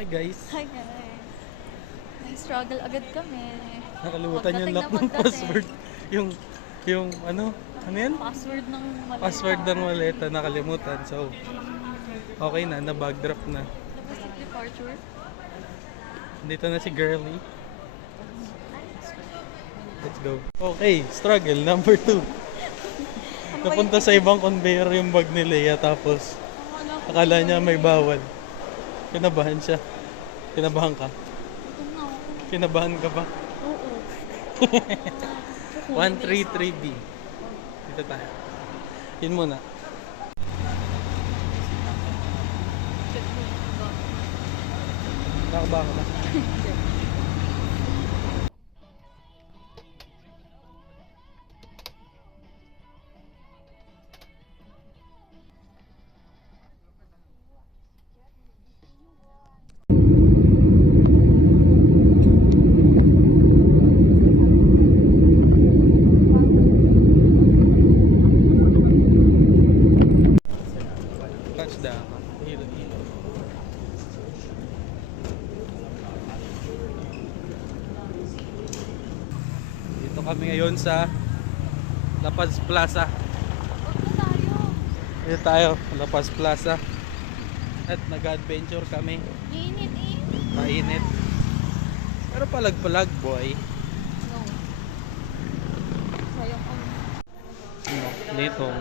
Hi guys. Hi guys. Nag-struggle agad kami. Nakalimutan yung Pagdating lock na ng pagdating. password. Yung ano yan? Password ng maleta. Password ng maleta nakalimutan. So, okay na, na-backdrop na. Domestic departure. Dito na si Girly. Let's go. Okay, struggle number 2. Napunta sa ibang conveyor yung bag ni Leia tapos akala niya may bawal. Kinabahan siya. Kinabahan ka? Kinabahan ka ba? Oo. 133B. Dito tayo. Yun muna. Nakaba ka ba? Touchdown. Hilo-hilo. Dito kami ngayon sa La Paz Plaza. Huwag na tayo. Dito tayo, La Paz Plaza. At nag-adventure kami. Init eh. Mainit. Pero palag-palag, boy. No. Sayang ko. Netong.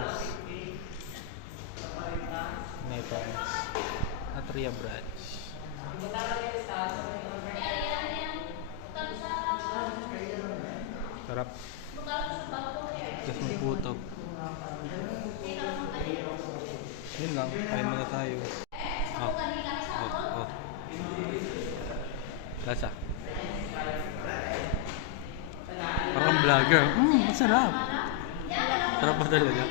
Atria branch. Sarap. Tapos magputok. Yun lang, kain muna tayo. Oh. Lasa. Parang vlogger. Masarap. Sarap pa talaga.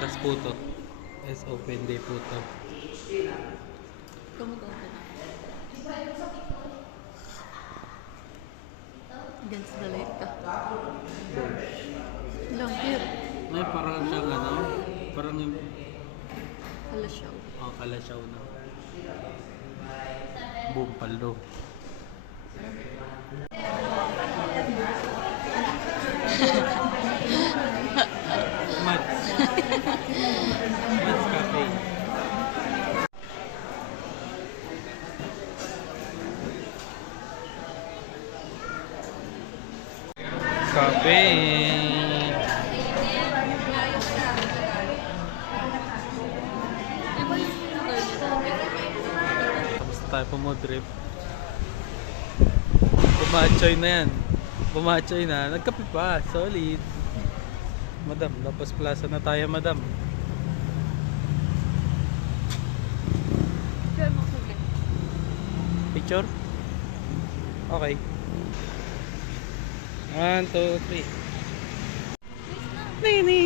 Tapos puto. S open day puto. Kumukuha na. Against the light ka. Long here. Ay, parang siyang ano? Parang yung... Kalasyaw. Oh, kalasyaw na. Boom, paldo. Mats. Mats Cafe. Cafe. Di ba yung Tapos tayo pumodrip. Bumatchoy na yan. Bumatchoy na. Nagkape pa. Solid. Madam, La Paz Plaza na tayo, madam. Share mo sige. Picture? Okay. 1, 2, 3. Nini!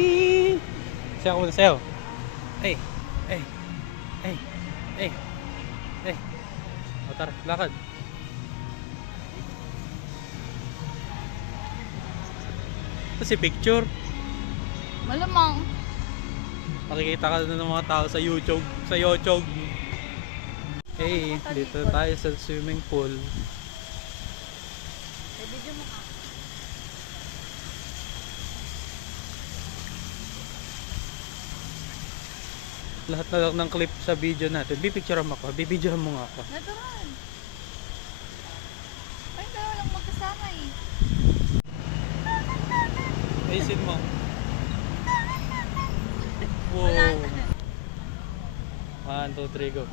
Sayaw ko na sayaw. Hey! Hey! Hey! Hey! Hey! O tara, lakad. Ito si picture. Malamang. Makikita ka na ng mga tao sa YouTube. Sa YouTube. Hey, dito tayo sa swimming pool. Eh, video mo ka. Lahat na lang ng clip sa video natin. Bipicturean mo ako. Bibidyohan mo nga ako. Natural. Ay, tayo walang magkasama eh. Ayusin mo. Wala Wow. na. 1, 2, 3, go.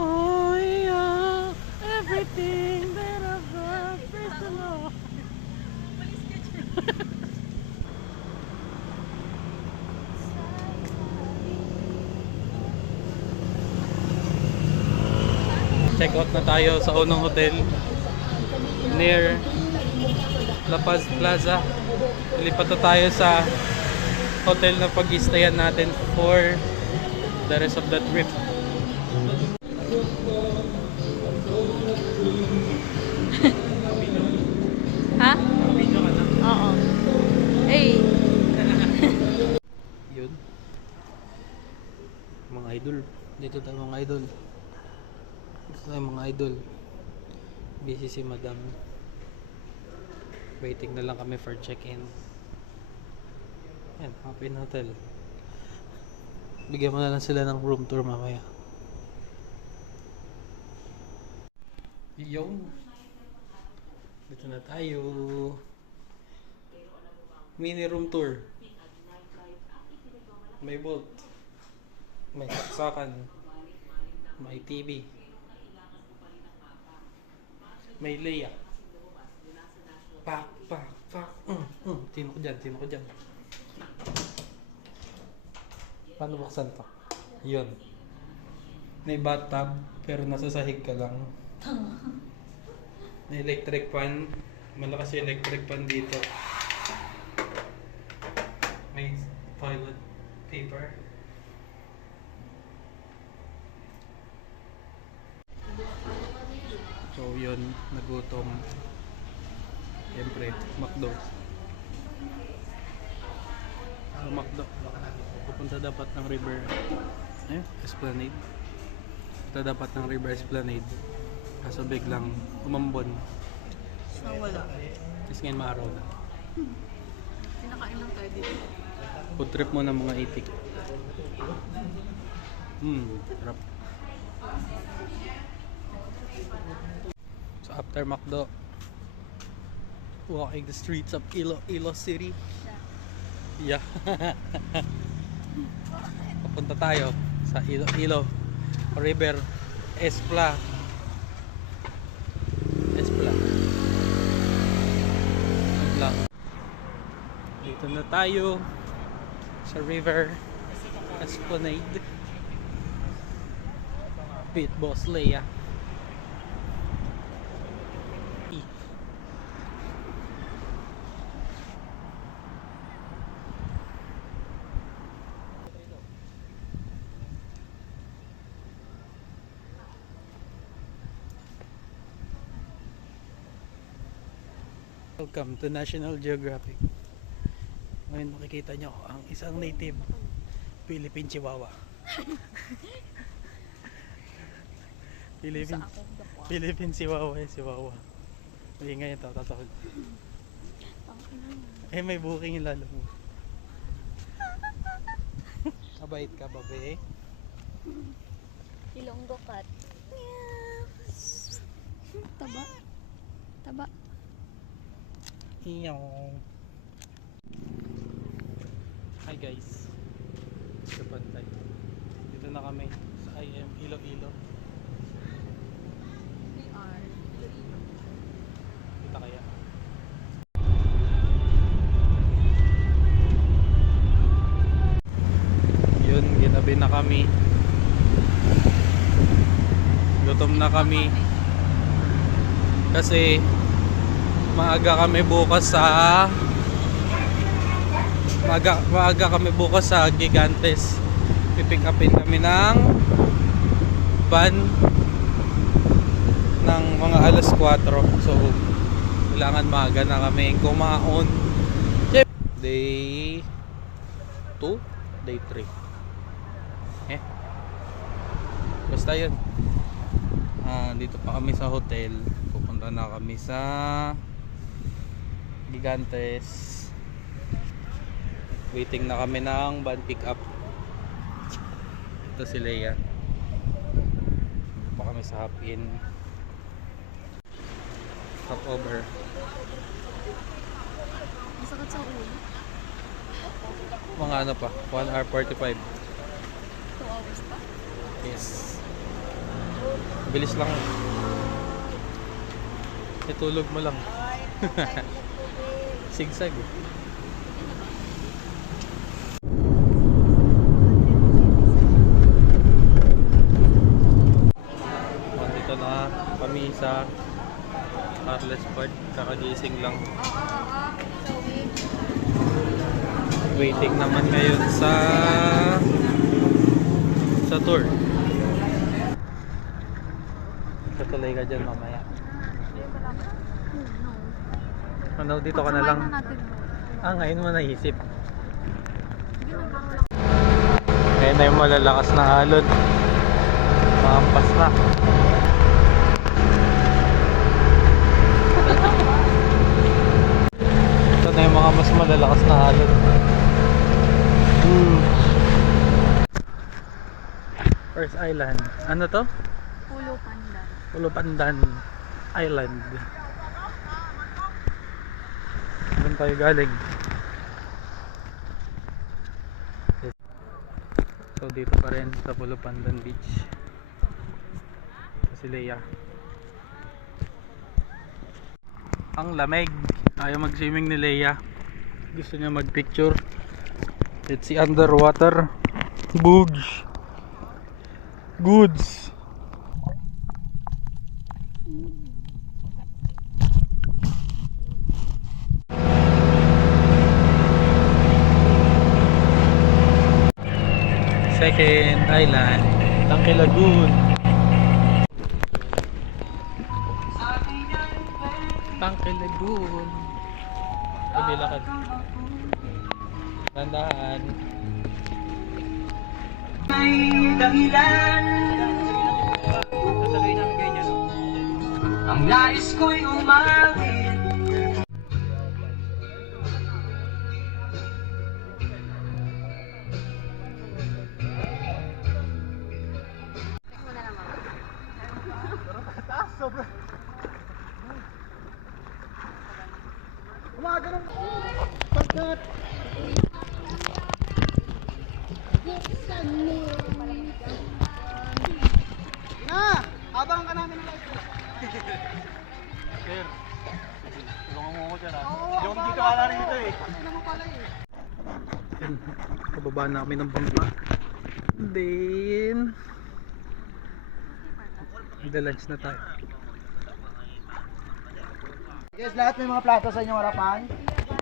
Oh yeah, everything that I've got, praise the Lord. Check out na tayo sa unang hotel near La Paz Plaza. Lipat na tayo sa hotel na pag-stayan natin for the rest of the trip. Ha? Oo. Eh. Yun. Mga idol. Dito tayo mga idol. Dito tayo mga idol. Busy si madam. Waiting na lang kami for check-in. Yan, Happy Inn Hotel. Bigyan mo na lang sila ng room tour mamaya. Yung dito na tayo. Mini room tour. May bolt. May saksakan. May TV. May Leia. Pak. Tino ko dyan. Paano buksan to? Yun. May bathtub, pero nasa sahig ka lang. May electric fan. Malakas yung electric fan dito. May toilet paper. So yun, nagutom. Siyempre, McDo. McDo. Pupunta dapat ng River Esplanade. Pupunta dapat ng River Esplanade. Kaso biglang umambon. So, wala. Kasi ngayon maaraw na. Pinakain lang tayo dito. Food trip mo ng mga itik. Sarap. So after McDo, walking the streets of Iloilo City. Yeah. Papunta tayo sa Iloilo River Espla. Dito na tayo sa River Esplanade with Boss Leia. Welcome to National Geographic. Ngayon makikita nyo ang isang native Philippine Chihuahua. Philippine Chihuahua. Hindi ngayon tatakot. May booking yung lalo mo. Mabait ka, babe. Ilonggo cat. Taba. Iyong. Hi guys. Sa Pantay. Dito na kami sa IM Iloilo. We are Iloilo. Kita kaya. Yun, ginabi na kami. Gutom na kami. Kasi maaga kami bukas sa Gigantes. Pipick upin kami ng van ng mga alas 4. So kailangan maaga na kami kumaon. Day 2, day 3. Basta yun. Dito pa kami sa hotel. Pupunta na kami sa Gigantes. Waiting na kami ng van pick up. Ito si Leia. Dito pa kami sa Happy Inn. Stop over. Masakit sa ulo. Mga ano pa, 1 hour 45. 2 hours pa. Yes. Bilis lang. Itulog mo lang. Sigsag. Dito na kami sa Carles Park. Kakagising lang. Waiting naman ngayon sa tour. Tutuloy ka dyan mamaya. Ano, dito ka na lang. Ngayon mo naisip. Ngayon na yung malalakas na alon. Maampas na. Ito na yung mga mas malalakas na alon. First island. Ano to? Pulo Pandan. Pulo Pandan Island. Doon tayo galing. So dito pa rin sa Pulo Pandan Beach. Si Leia. Ang lamig. Ayaw mag-swimming ni Leia. Gusto niya mag-picture. Let's see underwater. Boogs. Goods. Second island, Tangke Lagoon. Tangke Lagoon. Lumilakad. Tandaan. May dahilan. Sasabihin namin ganyan. Ang nais ko'y umawit. Abang ka namin ng live. Sir, tulungan mo ako dyan ha. Yung dito ka na rito eh. Ano mo pala eh. Yan, kababa na kami ng bangka. Then magda-lunch na tayo. Guys, lahat may mga plato sa inyong harapan.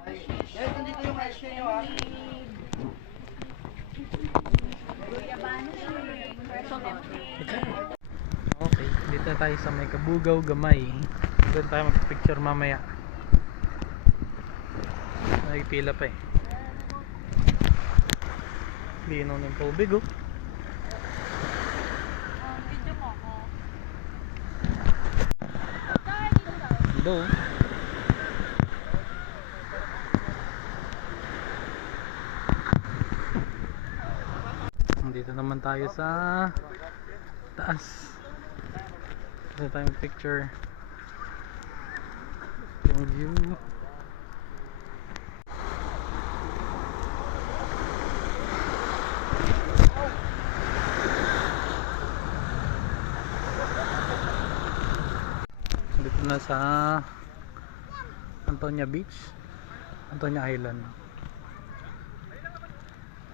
Guys, nandito yung ice cream nyo ha. Okay, dito na tayo sa may Kabugaw Gamay. Doon tayo mag-picture mamaya. Nagpila pa eh. Linaw ng tubig oh. Video mo ako. Hello. Dito naman tayo sa taas. Dito tayo mag-picture. Yung view. Dito na sa Antonia Beach, Antonia Island.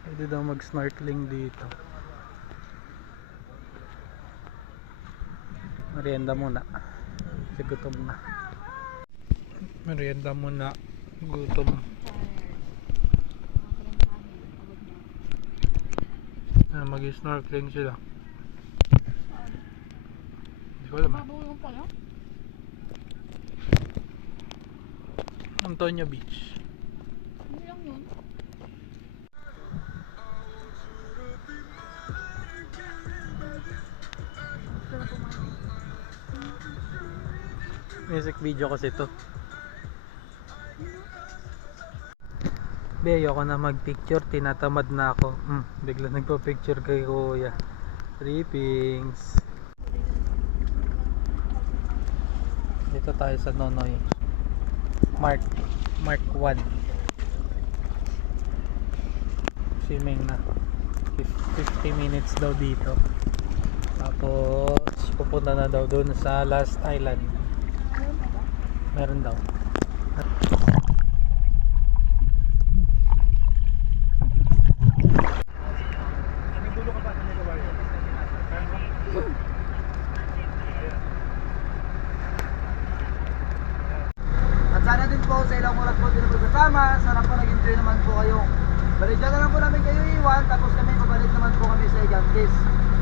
Pwede daw mag-snorkeling dito. Merienda muna. Kasi gutom na. Merienda muna. Gutom. Mag-snorkeling sila. Hindi ko alam. Mabulong pa, no? Antonia Beach. Ano lang yun? Music video kasi to. Be, ayoko na mag-picture. Tinatamad na ako. Bigla nagpa-picture kay kuya. Trippings. Dito tayo sa Nonoy. Mark 1. Swimming na. 50 minutes daw dito. Tapos pupunta na daw doon sa last island. Meron daw. At sana din po sa ilang oras po din na magsasama. Sana po nag-enjoy naman po kayo. Bali dyan na lang po namin kayo iwan. Tapos kami pabalik naman po kami sa Igantes.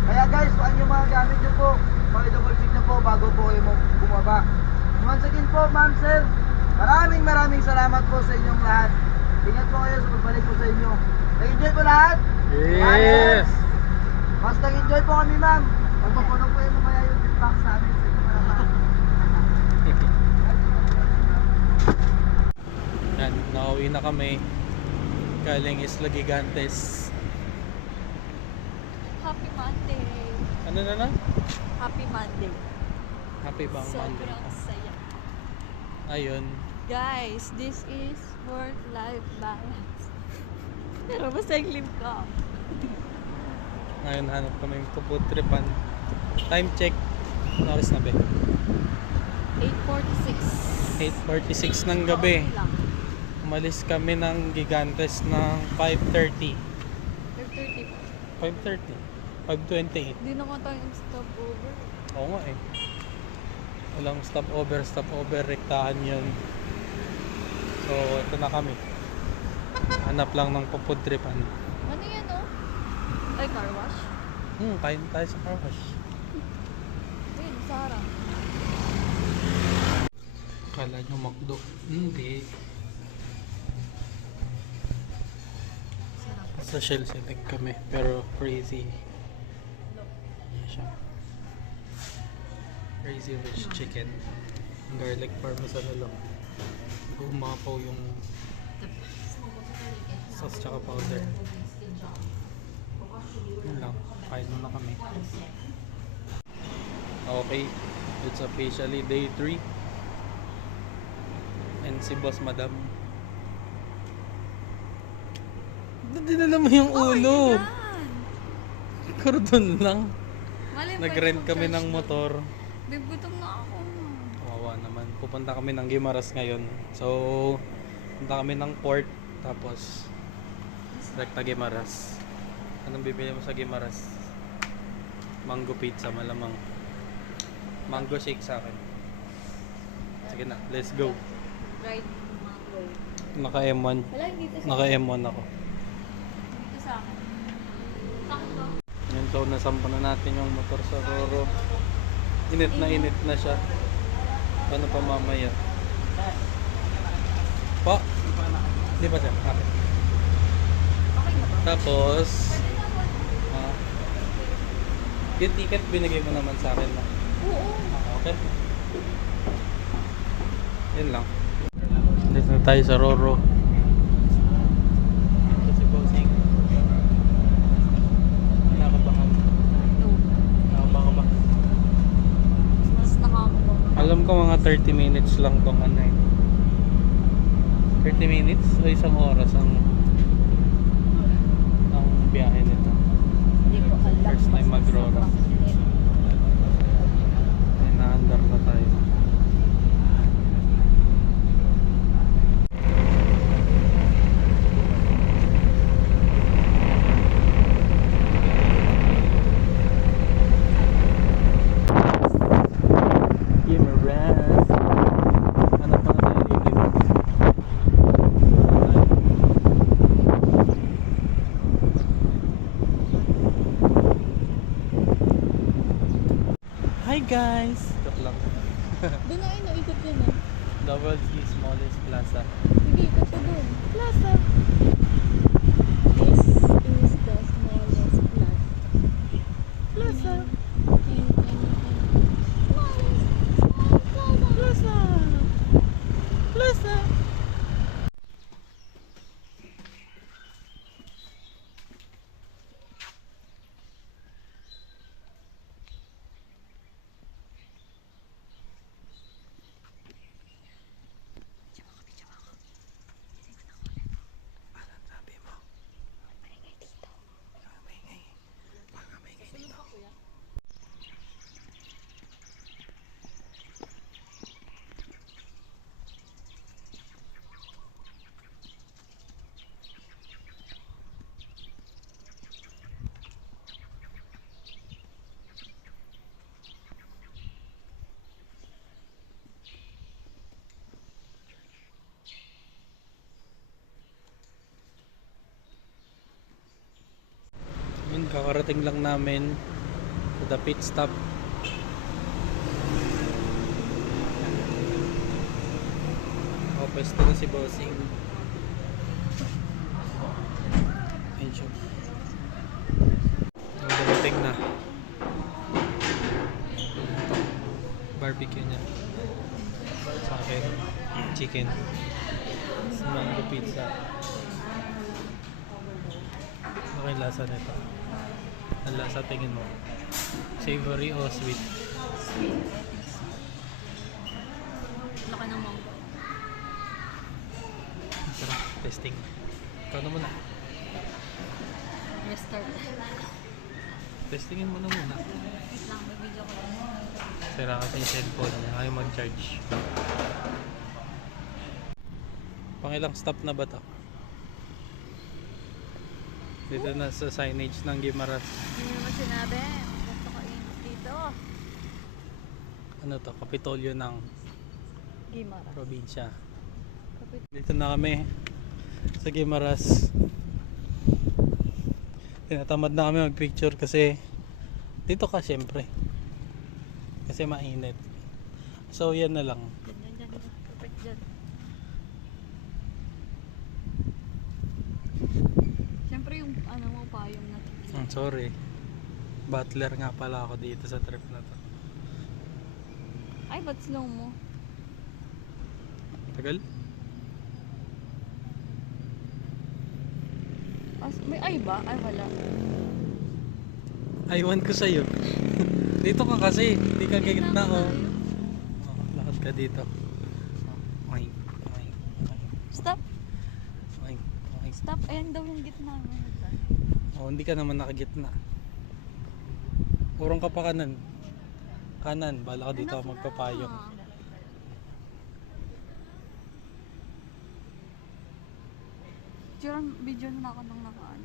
Kaya guys, kung ano yung mga gamit nyo po, paki-double check nyo po bago po kayo bumaba. Once again po, ma'am, sir, maraming salamat po sa inyong lahat. Ingat po kayo sa pagbalik po sa inyo. Nag-enjoy po lahat. Yes! Mas nag-enjoy po kami, ma'am. Magpapuno po yung mamaya yung feedback sa amin sa inyo, ma'am. Yan, nakauwi na kami. Galing Isla Gigantes. Happy Monday. Ano na lang? Happy Monday. Happy bang Monday? Sobrang saya. Ayun. Guys, this is work-life balance. Pero masaglim ka. Ngayon hanap kami yung puputripan. Time check. Ano oras na ba? 8:46. 8:46 ng gabi. Oo lang. Umalis kami ng Gigantes ng 5:30. 5:30. 5:28. Hindi na nga tayo stop over. Oo nga eh. Walang stopover, rektahan yun. So, ito na kami. Hanap lang ng puputripan. Ano yan oh? Ay, car wash? Kain tayo sa car wash. Ayun, Sarah. Kala nyo McDo. Hindi. Sa Shell Select kami, pero crazy. Siya. Crazy rich chicken. Garlic parmesan na lang. Umapaw yung sauce tsaka powder. Yun lang. Kain muna kami. Okay. It's officially day 3. And si Boss Madam. Dinala mo yung ulo. Kordon lang. Nag-rent kami ng motor. Babe, gutom na ako. Kawawa naman. Pupunta kami ng Guimaras ngayon. So, punta kami ng port. Tapos, rekta Guimaras. Anong bibili mo sa Guimaras? Mango pizza, malamang. Mango shake sa akin. Sige na, let's go. Dried mango. Naka M1. Wala, dito sa Naka M1 ako. Dito sa akin. Sakit ba? Yun, so nasampa na natin yung motor sa Roro. Init na siya. Paano pa mamaya? Po? Di ba siya? Okay. Okay na ba? Tapos, yung ticket binigay mo naman sa akin na. Oo. Okay. Yun lang. Dito na tayo sa Roro. Ito si Bossing. Nakabahan. No. Nakabahan ka ba? Mas nakakabawa. Alam ko mga 30 minutes lang tong ano eh. 30 minutes o isang oras ang biyahe nito. Hindi ko alam. First time mag-Roro. Ay, naandar na tayo. Guimaras. Ano pa na tayo dito? Hi guys! Joke lang. Doon na yun, ikot yun eh. The world's smallest plaza. Sige, ikot ka doon. Plaza. This is the smallest plaza. Plaza. Plaza. Plaza. Yun, kakarating lang namin sa the pit stop. Pwesto na si Bossing. Ayun siya. barbecue niya. Sa akin, chicken. Sa mango pizza. Okay yung lasa nito. Ang lasa tingin mo? Savory o sweet? Sweet. Laki ng mango. Sarap. Testing. Ikaw na muna. Restart. Testingin mo na muna. Wait lang, may video ko lang. Sira kasi yung cellphone niya. Ayaw mag-charge. Pangilang stop na ba to? Dito na sa signage ng Guimaras. Hindi naman sinabi. Ganito kainit dito. Ano to? Kapitolyo ng Gimara. probinsya. Kapit. Dito na kami sa Guimaras. Tinatamad na kami mag-picture kasi dito ka syempre. Kasi mainit. So yan na lang. Dyan. Kapit dyan. Siyempre yung ano mo pa yung Sorry. Butler nga pala ako dito sa trip na to. Ay, ba't slow mo? Tagal? May ay ba? Ay, wala. Aywan ko sa'yo. Dito ka kasi. Hindi ka gitna Tama oh. tayo. Lakad ka dito. Oink, oink, oink, Stop! oink, oink. Stop! Ayan daw yung gitna. Oh, hindi ka naman nakagitna. Urong ka pa kanan. Kanan, bala ka dito ako magpapayong. Video na ako nung nakagawa.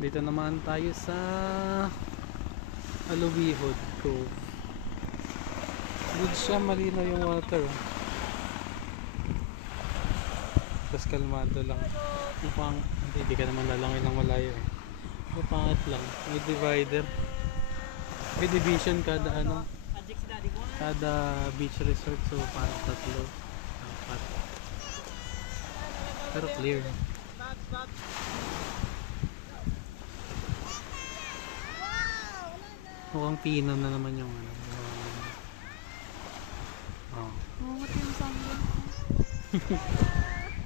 Dito naman tayo sa Alubihod Cove. Good siya, malinaw yung water. Tapos kalmado lang. Upang, hindi ka naman lalangin ng malayo. Pangit lang. May divider. May division kada ano. Kada beach resort. So parang 3, 4. Pero clear. Mukhang pino na naman yung ano. Oh. Mamatay yung sunburn.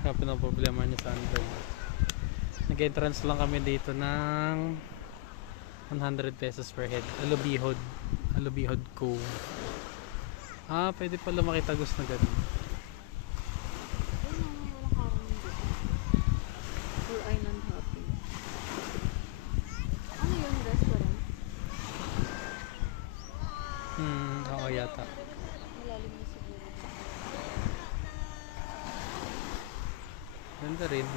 Kapag ang problema niya sa sunburn. Nag-entrance lang kami dito ng 100 pesos per head. Alubihod Cove. Ah, pwede pala makitagos na ganun. Ay, walang karong dito. For Island Hopping. Ano yun, restaurant? Oo yata. Malalim na siguro. Ganda rin.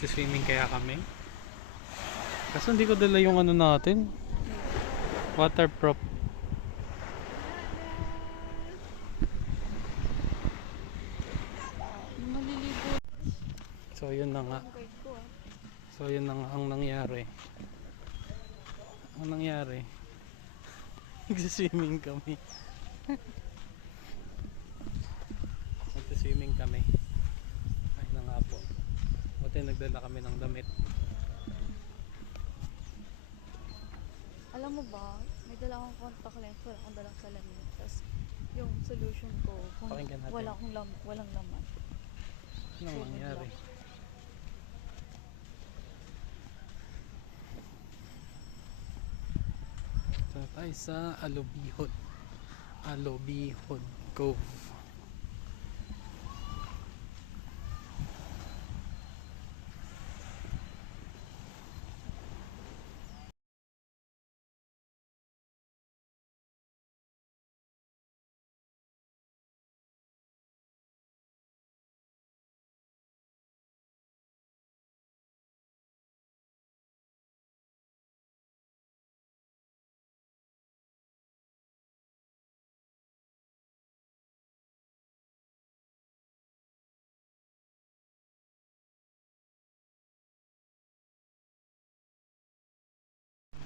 Swimming kaya kami. Kaso hindi ko dala yung ano natin. Waterproof. Maliligo. So yun na nga. Ang guide ko ah. So yun na nga ang nangyari. Ang nangyari. Nagsiswimming kami. Nagsiswimming kami. Ay na nga po. Buti nagdala kami ng damit. Alam mo ba, may dala akong contact lens, wala akong dalang salamin. Tapos yung solution ko, kung Pakinggan natin. walang laman. Anong nangyari? Ito na tayo sa Alubihod Cove.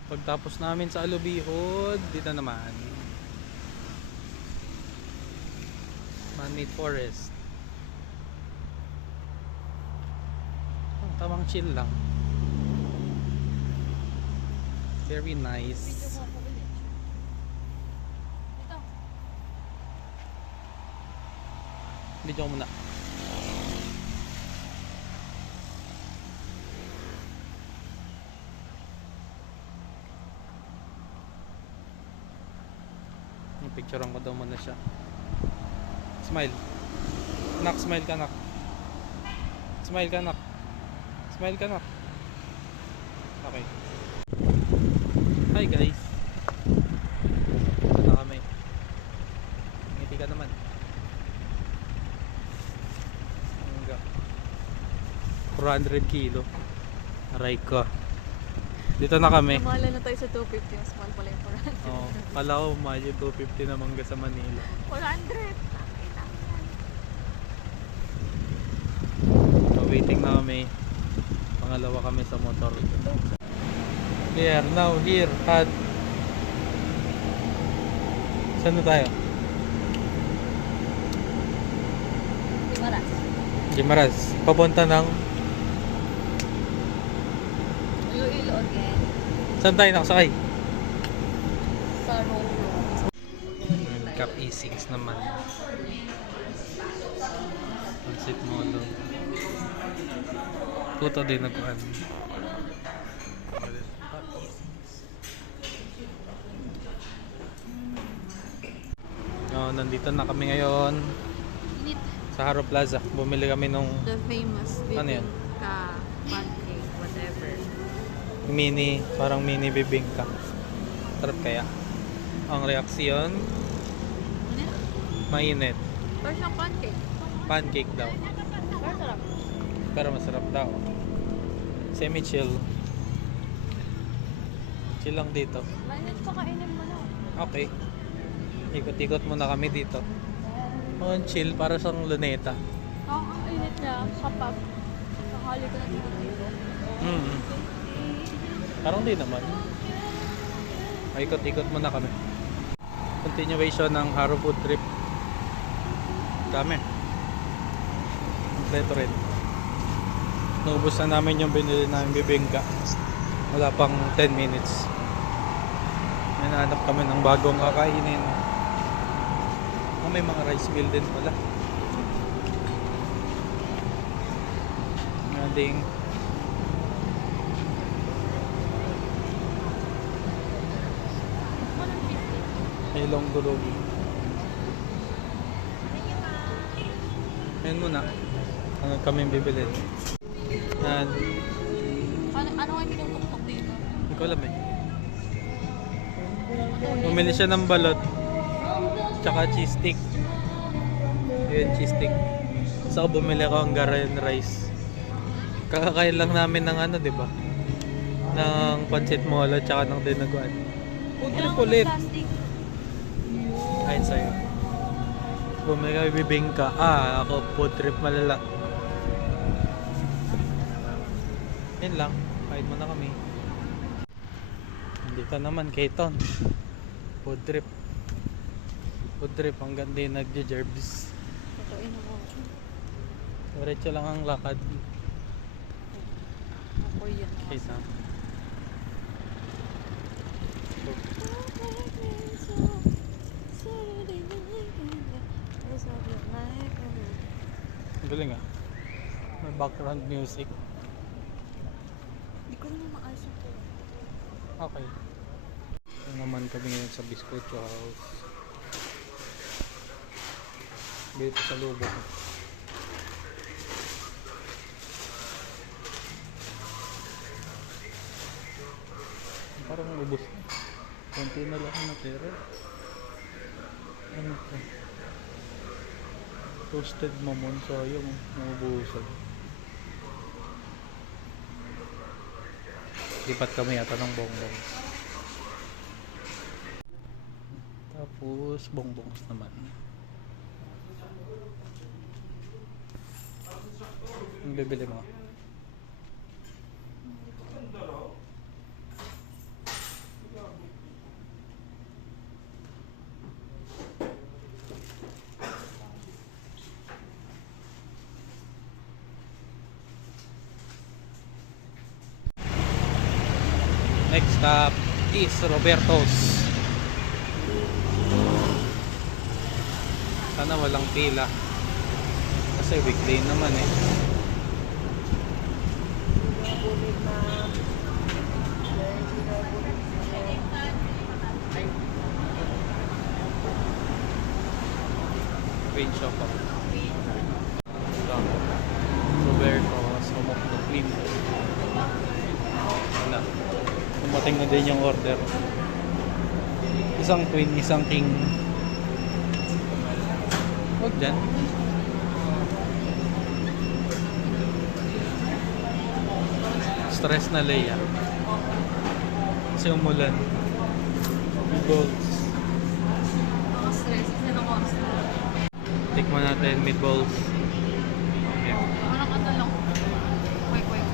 Pagtapos namin sa Alubihod, dito naman Man-made forest. Tamang chill lang. Very Video nice. ko ako ulit. Ito. Video ko muna. Picturean ko daw muna siya. Smile. Nak, smile ka nak. Smile ka nak. Smile ka nak. Okay. Hi guys. Ito na kami. Ngiti ka naman. Hangga. 400 kilo. Aray ko. Dito na kami. Namahala na tayo sa 250. Mas mahal pala yung 400. Oh, kala ko mahal yung 250 na mangga sa Manila. 400! So, waiting na kami. Pangalawa kami sa motor. We are now here at... Saan na tayo? Dimaras. Guimaras. Papunta ng... Iloilo again. Saan tayo nakasakay? Sa Roro. Cap E6 naman. Pansit Molo. Puto din nagkuhan. Oh, nandito na kami ngayon Init. sa Haro Plaza. Bumili kami nung The famous Ano yan? bibingka, pancake, whatever. parang mini bibingka. Sarap kaya. Ang reaksyon, Init? mainit. Pero siyang pancake. Pancake daw. Pero sarap. Pero masarap daw. Semi-chill. Chill lang dito. Mainit pa kainin mo na. Okay. Ikot-ikot muna kami dito. Oh, chill para sa luneta. Ang init niya kapag nakahali ko na dito. Mm. Parang di naman. Ikot-ikot muna kami. Continuation ng Haro food trip. Dami. Kompleto rin. Naubos na namin yung binili namin bibingka. Wala pang 10 minutes. May nahanap kami ng bagong kakainin. Oh, may mga rice meal din pala. Ding. May long dulugi. Ayan muna. Ano kami bibili? Yan. Ano nga tinutuktok dito? Hindi ko alam eh. Bumili siya ng balot. Tsaka cheese stick. Yun, cheese stick. So bumili ko ang Garayan rice. Kakakain lang namin ng ano, di ba? Ng pancit molo tsaka ng dinaguan. Ulit. Plastic. Ayun sa'yo. Bumili kami bibingka. Ako food trip malala. Yun lang. Kain muna kami. Dito naman kay Ton. Food trip. Food trip hanggang din nagje-jerbs. Totoo mo. Diretso lang ang lakad. Ako yun. Kaysa. Ang galing ah. May background music. Hindi ko naman maayos yung po. Okay. Ito naman kami ngayon sa Biscocho House. Dito sa lubok. Parang ubos na. Konti na lang ang natira. Ano ito? Toasted mamon. Sayang. Naubusan. Lipat kami yata ng bongbong. Tapos bongbongs naman. Ang bibili mo? Next stop is Roberto's. Sana walang pila. Kasi weekday naman eh. Queen shop ako. Roberto's, home of the Queen. Wala. Dumating na din yung order. Isang queen, isang king. Huwag dyan. Stress na Leia. Kasi umulan. Meatballs. Stress na ng oras na. Tikman natin meatballs. Okay. Parang ano lang. Wait.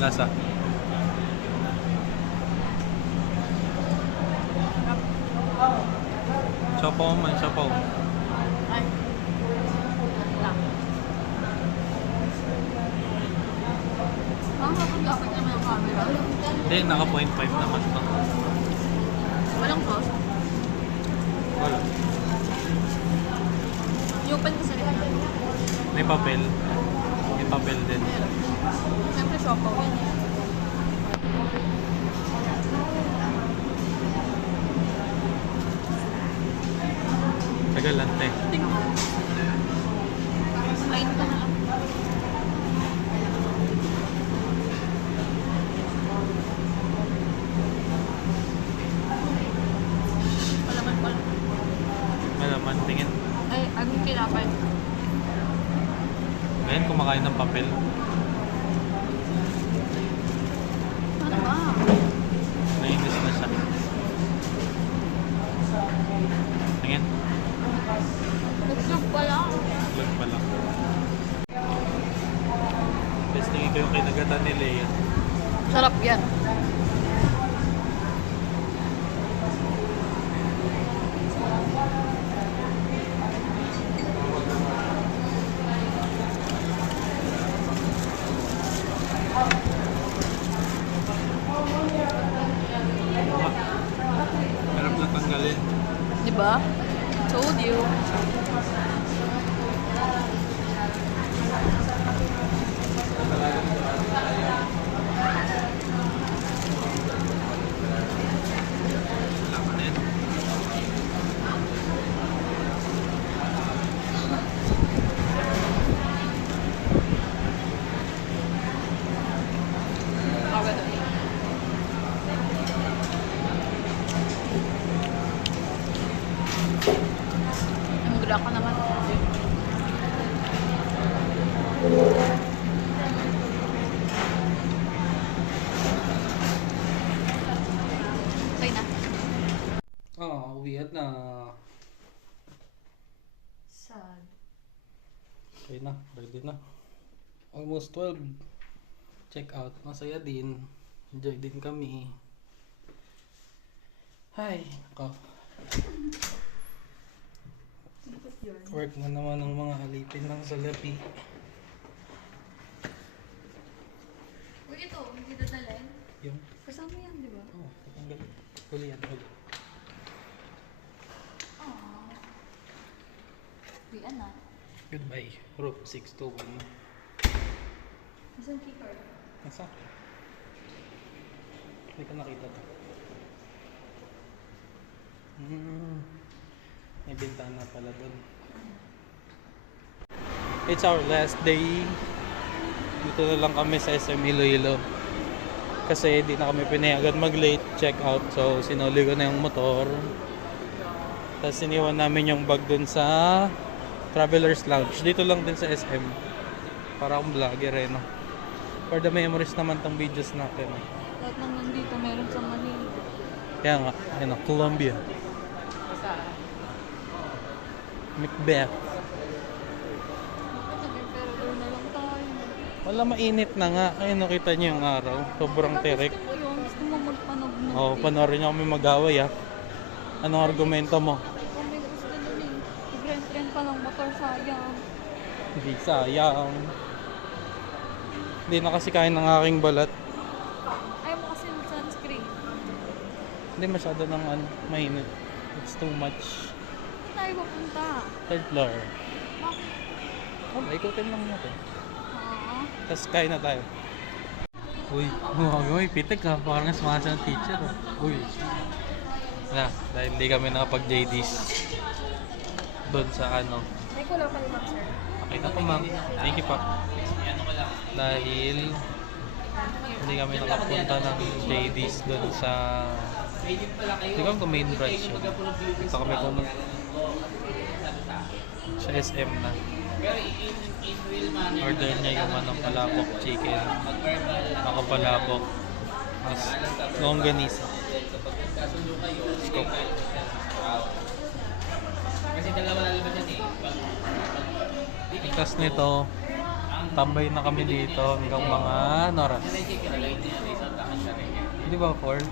Lasa. Chopaw man, chopaw. Ay. Lang. Kung dapat naman ang camera. Hindi, naka 0.5 naman to. Walang sauce. Wala. I-open ko sa rin. May papel. May papel din. Siyempre, siopaw yan. Tagalante. Kain ka na lang. Palaman pala. Malaman, tingin. Ay, anong kinapay? Ngayon, kumakain ng papel. Ano ba? Nainis na siya. Tingin. Nagsug pala. Vlog pa lang. Best tingin ko yung kinagatan ni Leia. Sarap yan. Harap na tanggalin. Diba? Told you. Lamanin. Awa doon. Namugla ka naman. Okay na. Uwian na. Sad. Okay na, ready na. Almost 12. Check out. Masaya din. Enjoy din kami. Hi. Ako. Work na naman ng mga alipin ng salapi. Uy, ito. Hindi dadalhin. Yung, Kasama yan, di ba? tatanggal. Huli yan, huli. Aww. Uy, anak. Goodbye. Rope 621. Isang keycard. Nasa? Hindi ko nakita to. May bintana pala doon. It's our last day. Dito na lang kami sa SM Iloilo. Kasi di na kami pinayagan mag-late check out. So sinuli ko na yung motor. Tapos iniwan namin yung bag dun sa Traveler's Lounge. Dito lang din sa SM. Para akong vlogger eh, no? For the memories naman tong videos natin. Lahat ng nandito meron sa Manila. Kaya nga, ayun, Colombia. Macbeth. Pero doon na lang tayo. Wala, mainit na nga. Ayun, nakita niyo yung araw. Sobrang tirik. Gusto ko yun. Gusto mo magpanog ng Oo, panoorin niyo kami mag-away ah. Anong argumento mo? Kung may gusto nun eh. Nag-rent-rent pa lang motor, sayang. Hindi sayang. Hindi na kasi kain ng aking balat. Ayaw mo kasi ng sunscreen. Hindi masyado ng ano, mainit. It's too much. Saan tayo pupunta? Third floor. Bakit? Oh, ikutin lang natin. Oo. Tapos kain na tayo. Uy, may pitik ha. Parang smasha ng teacher. Uy. Na, dahil hindi kami nakapag-JDs. Doon sa ano. Ay, kulang pa ni Ma'am, sir. Okay na po ma'am. Thank you po. Dahil hindi kami nakapunta ng JDs doon sa... Hindi kami kung main branch yun. Dito kami pumunta. Sa SM na. Order niya yung ano, palabok chicken. Ako palabok. Mas longganisa. Scoop. Kasi dalawa lalabas yan eh. Ikas nito, tambay na kami dito hanggang mga oras. Di ba 4?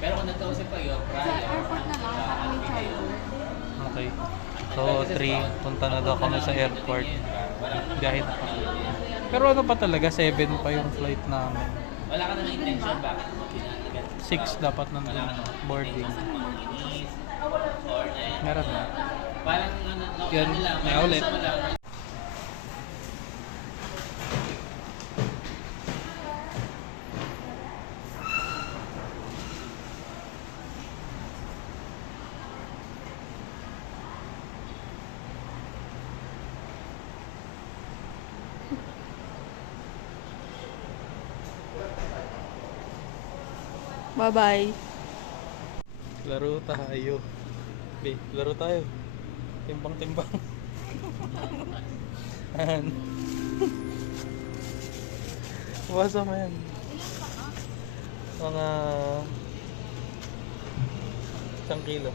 Pero kung nagkausap pa yun, Sa airport na lang, baka may charger. Okay. So 3, punta na daw kami sa airport. Biyahe na kami. Pero ano pa talaga, 7 pa yung flight namin. wala ka na ng intention, bakit mo pinaligan? 6 dapat nandun boarding. Meron na. Parang ano, Yan, may ulit. Bye-bye. Laro tayo. Be, laro tayo. Timbang-timbang. Ayan. Basa mo yan. Mga 1 kilo.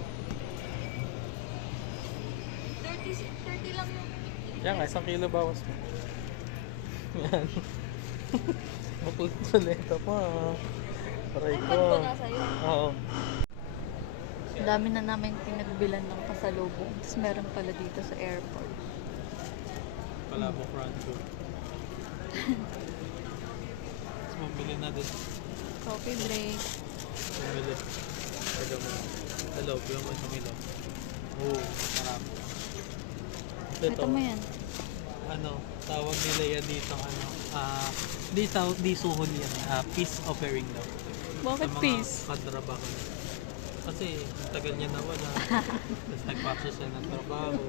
30 lang yung... Yan nga, 1 kilo bawas mo. Yan. Makulit sa leta pa. Aray ko. Ano ba nasa iyo? Oo. Ang dami na namin pinagbilan ng pasalubong. Tapos meron pala dito sa airport. Palabok rancho. Tapos mabili na din. Coffee break. Bumili. Pwede mo. Sa loob, yung sa milo. Oo, sarap. Ito mo yan. Ano, tawag nila yan dito, ano, di suhol yan, peace offering daw. Bakit Sa mga peace? katrabaho. Kasi, ang tagal niya nawala. Tapos nagpasok siya ng trabaho.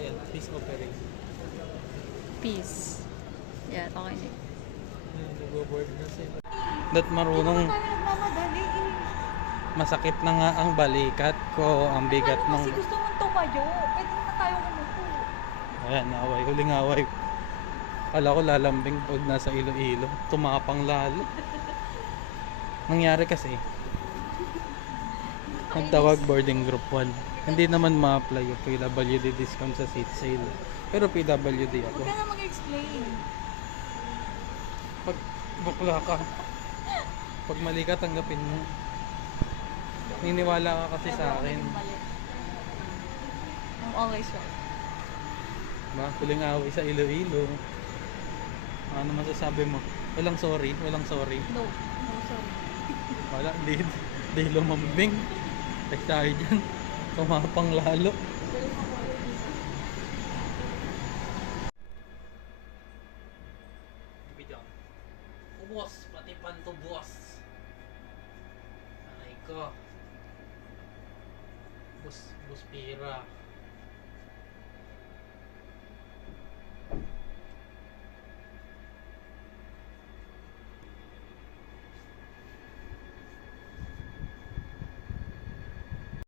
Ayan, peace offering. Peace. Yan, okay na. Ayan, nag-board na sila. Dat marunong, nagmamadali eh. masakit na nga ang balikat ko, ang bigat ng... Kasi gusto mong tumayo. Pwede na tayo kumupo. Ayan, away, huling away. Kala ko lalambing pag nasa Iloilo. Tumapang lalo. Nangyari kasi, nagtawag boarding group 1. Hindi naman ma-apply yung PWD discount sa seat sale. Pero PWD ako. Huwag ka na mag-explain. Pag bukla ka, pag mali ka, tanggapin mo. Niniwala ka kasi sa akin. I'm always right. Huling away sa Iloilo. Ano masasabi mo? Walang sorry, walang sorry. No. No, sorry. Wala, di lumambing. Ay tayo dyan. Tumapang lalo. Bidang. Ubos, pati pantubos. Aray ko. Bus pira.